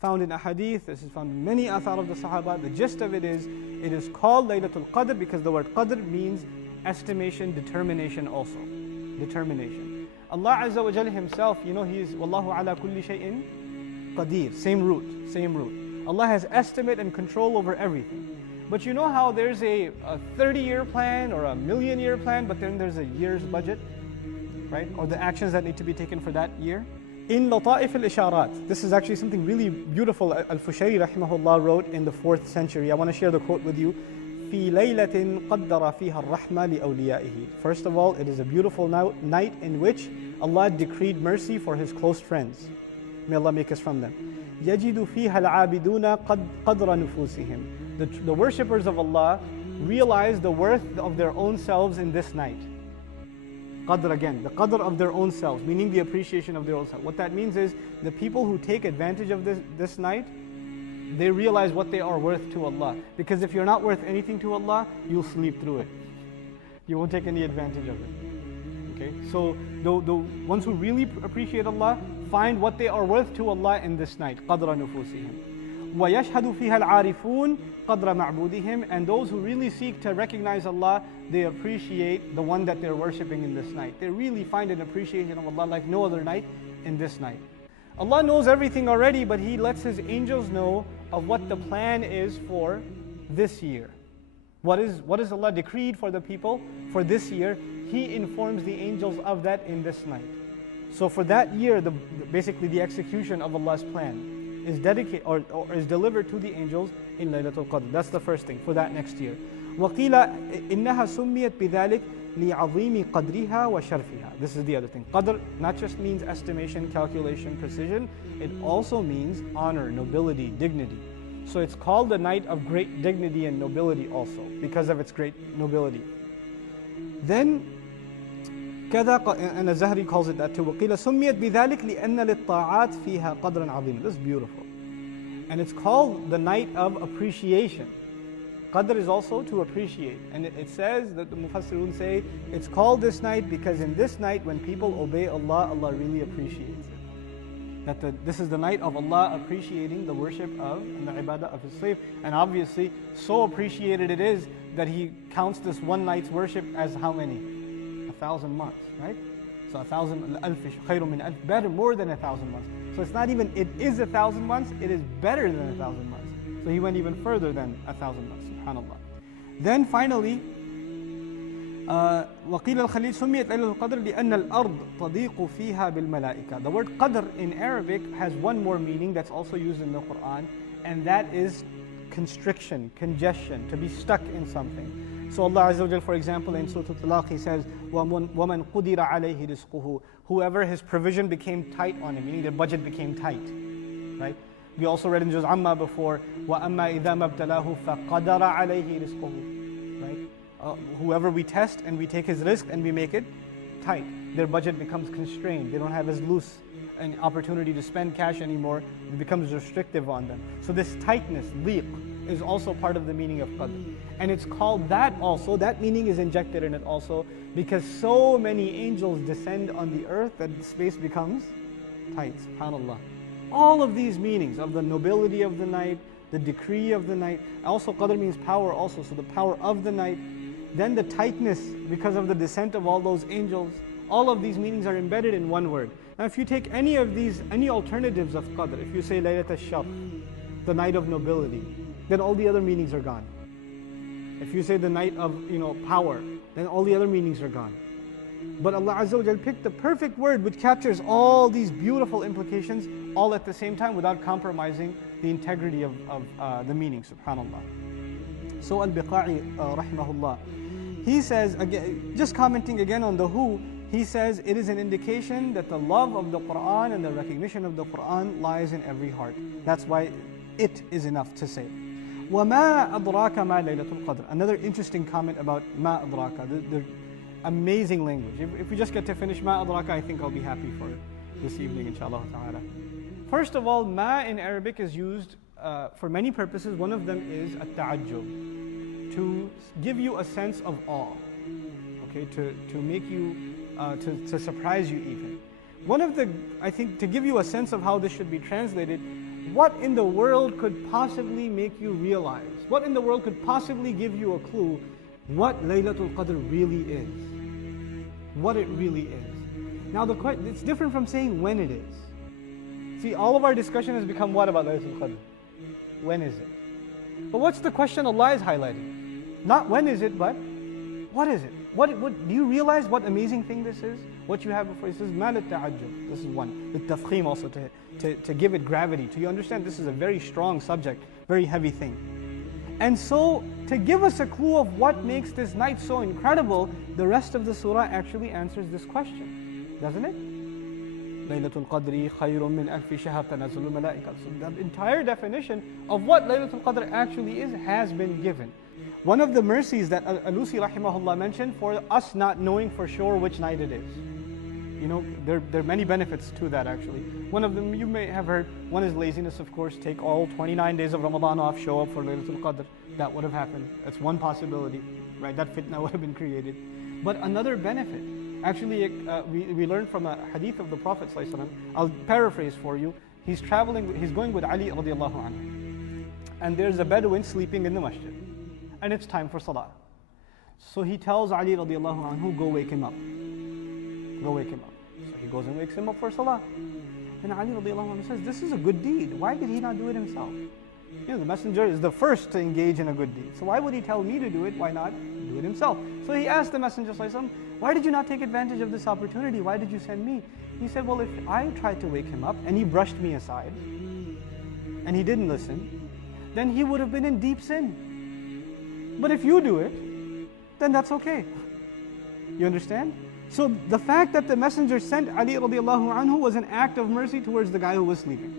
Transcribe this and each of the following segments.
found in a hadith, this is found in many athar of the Sahaba. The gist of it is called Laylatul Qadr because the word Qadr means estimation, determination also. Determination. Allah Azza wa Jalla Himself, He is Wallahu ala kulli shay'in qadir. Same root, same root. Allah has estimate and control over everything. But you know how there's a 30-year plan or a million-year plan, but then there's a year's budget, right? Or the actions that need to be taken for that year. In Lata'if al-Isharat, this is actually something really beautiful. Al-Fushayri rahimahullah wrote in the 4th century. I want to share the quote with you. في ليلة قدر فيها الرحمة لأوليائه. First of all, it is a beautiful night in which Allah decreed mercy for His close friends. May Allah make us from them. يجد فيها العابدون قدر نفوسهم. The worshippers of Allah realize the worth of their own selves in this night. Qadr again, the qadr of their own selves, meaning the appreciation of their own self. What that means is the people who take advantage of this night, they realize what they are worth to Allah. Because if you're not worth anything to Allah, you'll sleep through it. You won't take any advantage of it. Okay, so the ones who really appreciate Allah find what they are worth to Allah in this night. قَدْرَ نُفُوسِهِمْ وَيَشْهَدُ فِيهَا الْعَارِفُونَ قَدْرَ مَعْبُودِهِمْ. And those who really seek to recognize Allah, they appreciate the one that they're worshipping in this night. They really find an appreciation of Allah like no other night in this night. Allah knows everything already, but He lets His angels know of what the plan is for this year. What is Allah decreed for the people for this year? He informs the angels of that in this night. So for that year, basically the execution of Allah's plan is dedicated or is delivered to the angels in Laylatul Qadr. That's the first thing for that next year. وَقِيلَ إِنَّهَا سُمِّيَتْ بِذَلِكَ لِعَظِيمِ قَدْرِهَا وَشَرْفِهَا. This is the other thing. Qadr not just means estimation, calculation, precision. It also means honor, nobility, dignity. So it's called the night of great dignity and nobility also because of its great nobility. Then كذا, and Az-Zahri calls it that too. وَقِيلَ سُمِّيَتْ بِذَلِكَ لِأَنَّ لِلطَّاعَاتِ فِيهَا قَدْرًا عَظِيمًا. This is beautiful. And it's called the night of appreciation. Qadr is also to appreciate. And it says that the Mufassirun say, it's called this night because in this night when people obey Allah, Allah really appreciates it. That this is the night of Allah appreciating the worship of and the ibadah of His slave. And obviously, so appreciated it is that He counts this one night's worship as how many? 1,000 months, right? So 1,000 خير من ألف, better, more than 1,000 months. So it's not even, it is 1,000 months, it is better than 1,000 months. So He went even further than 1,000 months, subhanAllah. Then finally, وَقِيلَ الْخَلِيلُ سُمِّيَتْ لَيْلَةُ الْقَدْرِ لِأَنَّ الْأَرْضَ تَضِيقُ فِيهَا بِالْمَلَائِكَةِ. The word qadr in Arabic has one more meaning that's also used in the Quran, and that is constriction, congestion, to be stuck in something. So Allah Azza wa Jal, for example, in Surah Al-Talaq, He says, وَمَنْ قُدِرَ عَلَيْهِ رِزْقُهُ. Whoever his provision became tight on him, meaning their budget became tight, right? We also read in Juz Amma before, وَأَمَّا إِذَا مَبْتَلَاهُ فَقَدَرَ عَلَيْهِ رِزْقُهُ. Right? Whoever we test and we take his risk and we make it tight, their budget becomes constrained. They don't have as loose an opportunity to spend cash anymore. It becomes restrictive on them. So this tightness, liq, is also part of the meaning of qadr. And it's called that also, that meaning is injected in it also, because so many angels descend on the earth that the space becomes tight, subhanAllah. All of these meanings of the nobility of the night, the decree of the night, also qadr means power also, so the power of the night, then the tightness because of the descent of all those angels, all of these meanings are embedded in one word. Now if you take any of these, any alternatives of qadr, if you say Laylat al-Shaf, the night of nobility, then all the other meanings are gone. If you say the night of power, then all the other meanings are gone. But Allah Azza wa Jal picked the perfect word which captures all these beautiful implications all at the same time without compromising the integrity of the meaning, subhanAllah. So Al-Biqa'i rahimahullah, he says, again, just commenting again on the who, he says it is an indication that the love of the Quran and the recognition of the Quran lies in every heart. That's why it is enough to say. وَمَا أَدْرَاكَ مَا لَيْلَةُ الْقَدْرِ. Another interesting comment about مَا أَدْرَاكَ, the amazing language. If we just get to finish مَا أَدْرَاكَ, I think I'll be happy for this evening, inshaAllah ta'ala. First of all, ma in Arabic is used for many purposes. One of them is at-ta'ajjub, to give you a sense of awe, okay, to make you, to surprise you even. One of the, I think, to give you a sense of how this should be translated, what in the world could possibly make you realize, what in the world could possibly give you a clue what Laylatul Qadr really is? What it really is. Now it's different from saying when it is. See, all of our discussion has become what about Laylatul Qadr? When is it? But what's the question Allah is highlighting? Not when is it, but what is it? What do you realize what amazing thing this is? What you have before you? This is mal al-ta'ajjub. This is one. The tafkhim also, to give it gravity. To you understand this is a very strong subject, very heavy thing. And so, to give us a clue of what makes this night so incredible, the rest of the surah actually answers this question, doesn't it? Laylatul Qadri khayrun min alfi shahr tanazzalul malaika. So the entire definition of what Laylatul Qadr actually is has been given. One of the mercies that Alusi rahimahullah mentioned for us not knowing for sure which night it is. You know, there are many benefits to that actually. One of them you may have heard, one is laziness of course, take all 29 days of Ramadan off, show up for Laylatul Qadr. That would have happened. That's one possibility, right? That fitna would have been created. But another benefit, actually we learned from a hadith of the Prophet ﷺ. I'll paraphrase for you. He's going with Ali radiallahu anhu. And there's a Bedouin sleeping in the masjid. And it's time for salah. So he tells Ali radiallahu anhu, go wake him up. Go wake him up. So he goes and wakes him up for salah. And Ali radiallahu anhu says, this is a good deed. Why did he not do it himself? You know, the messenger is the first to engage in a good deed. So why would he tell me to do it? Why not do it himself? So he asked the messenger, why did you not take advantage of this opportunity? Why did you send me? He said, well, if I tried to wake him up and he brushed me aside and he didn't listen, then he would have been in deep sin. But if you do it, then that's okay. You understand? So the fact that the messenger sent Ali radiallahu anhu was an act of mercy towards the guy who was sleeping.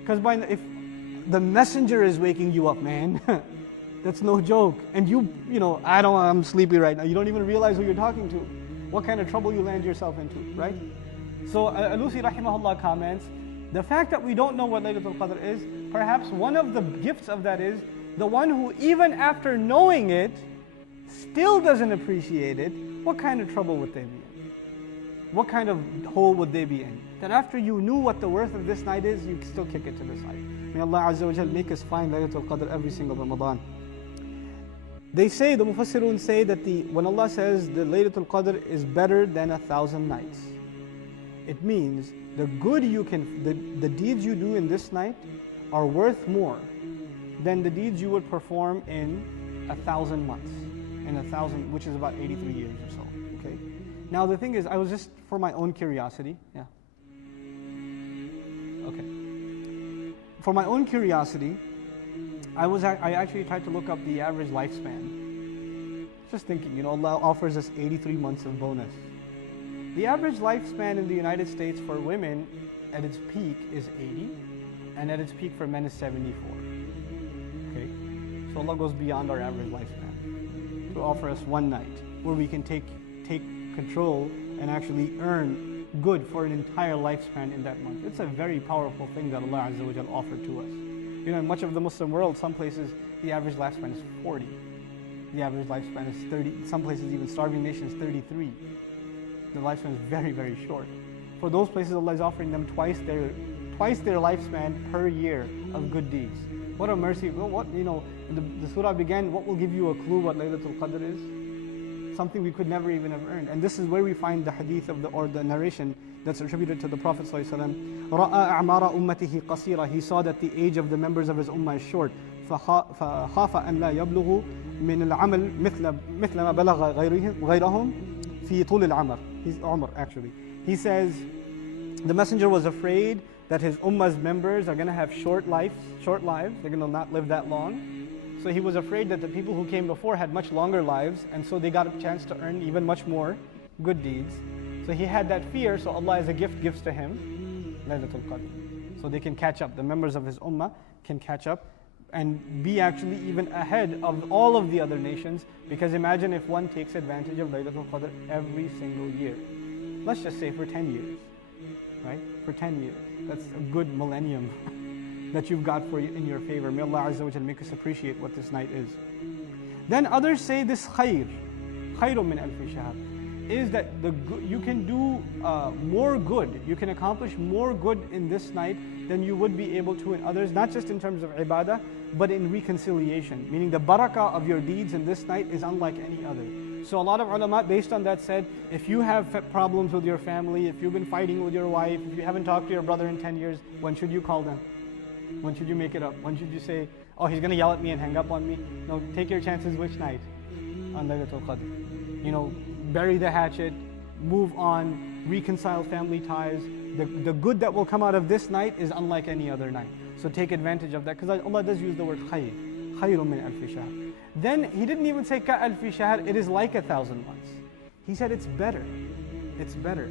Because if the messenger is waking you up, man, that's no joke. And you know, I'm sleepy right now. You don't even realize who you're talking to. What kind of trouble you land yourself into, right? So Alusi rahimahullah comments, the fact that we don't know what Laylatul Qadr is, perhaps one of the gifts of that is, the one who even after knowing it, still doesn't appreciate it, what kind of trouble would they be in? What kind of hole would they be in? That after you knew what the worth of this night is, you still kick it to the side. May Allah Azza wa Jal make us find Laylatul Qadr every single Ramadan. They say, the Mufassirun say that when Allah says the Laylatul Qadr is better than 1,000 nights, it means the deeds you do in this night are worth more than the deeds you would perform in 1,000 months. In 1,000, which is about 83 years or so, okay? Now the thing is, I was just, for my own curiosity, for my own curiosity, I actually tried to look up the average lifespan. Just thinking, Allah offers us 83 months of bonus. The average lifespan in the United States for women at its peak is 80, and at its peak for men is 74. Okay? So Allah goes beyond our average lifespan to offer us one night where we can take control and actually earn good for an entire lifespan in that month. It's a very powerful thing that Allah Azza wa Jal offered to us. In much of the Muslim world, some places the average lifespan is 40. The average lifespan is 30. Some places, even starving nations, 33. The lifespan is very, very short. For those places, Allah is offering them twice their lifespan per year of good deeds. What a mercy! The surah began. What will give you a clue what Laylatul Qadr is? Something we could never even have earned. And this is where we find the hadith or the narration that's attributed to the Prophet ﷺ. رَأَى أَعْمَارَ أُمَّتِهِ قَصِيرًا. He saw that the age of the members of his ummah is short. فَخَافَ أَنْ لَا يَبْلُغُوا مِنَ الْعَمَلِ مِثْلَ مَا بَلَغَ غَيْرَهُمْ فِي طُولِ الْعَمَرِ. He's Umar actually. He says, the messenger was afraid that his ummah's members are going to have short lives. They're going to not live that long. So he was afraid that the people who came before had much longer lives, and so they got a chance to earn even much more good deeds. So he had that fear, so Allah as a gift gives to him Laylatul Qadr. So they can catch up, the members of his ummah can catch up and be actually even ahead of all of the other nations, because imagine if one takes advantage of Laylatul Qadr every single year. Let's just say for 10 years, right? For 10 years. That's a good millennium that you've got in your favor. May Allah Azza wa Jal make us appreciate what this night is. Then others say this khayrun min alfi shahr. is that you can do more good, you can accomplish more good in this night than you would be able to in others, not just in terms of ibadah, but in reconciliation. Meaning the barakah of your deeds in this night is unlike any other. So a lot of ulama based on that said, if you have problems with your family, if you've been fighting with your wife, if you haven't talked to your brother in 10 years, when should you call them? When should you make it up? When should you say, oh, he's going to yell at me and hang up on me? No, take your chances which night? On Laylatul Qadr. You know, bury the hatchet, move on, reconcile family ties. The good that will come out of this night is unlike any other night. So take advantage of that, because Allah does use the word khayr. Khayrun min alfi shahr. Then He didn't even say ka alfi shahr, it is like 1,000 months. He said it's better. It's better.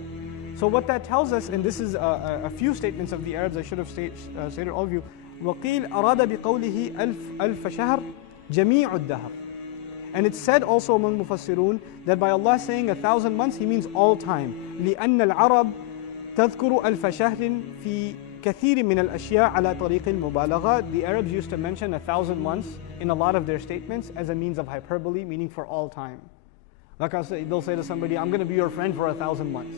So what that tells us, and this is a few statements of the Arabs I should have stated all of you. وَقِيلْ أَرَادَ بِقَوْلِهِ أَلْفَ شَهْرٍ جَمِيعُ الدَّهْرِ. And it's said also among Mufassirun that by Allah saying 1,000 months, He means all time. لِأَنَّ الْعَرَبِ تَذْكُرُ أَلْفَ شَهْرٍ فِي كَثِيرٍ مِنَ الْأَشْيَاءِ عَلَى طَرِيقِ الْمُبَالَغَةِ. The Arabs used to mention 1,000 months in a lot of their statements as a means of hyperbole, meaning for all time. Like they'll say to somebody, I'm going to be your friend for 1,000 months.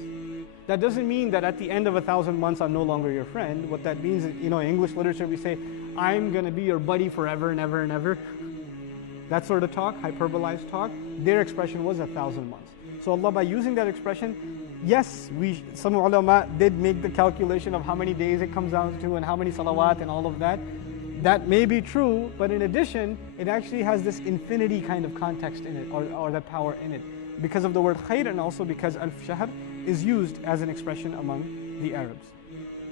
That doesn't mean that at the end of 1,000 months I'm no longer your friend. What that means is, in English literature we say, I'm going to be your buddy forever and ever and ever. That sort of talk, hyperbolized talk, their expression was 1,000 months. So Allah, by using that expression, yes, some ulama did make the calculation of how many days it comes down to and how many salawat and all of that. That may be true, but in addition, it actually has this infinity kind of context in it, or the power in it. Because of the word khayr, and also because al-shahr is used as an expression among the Arabs.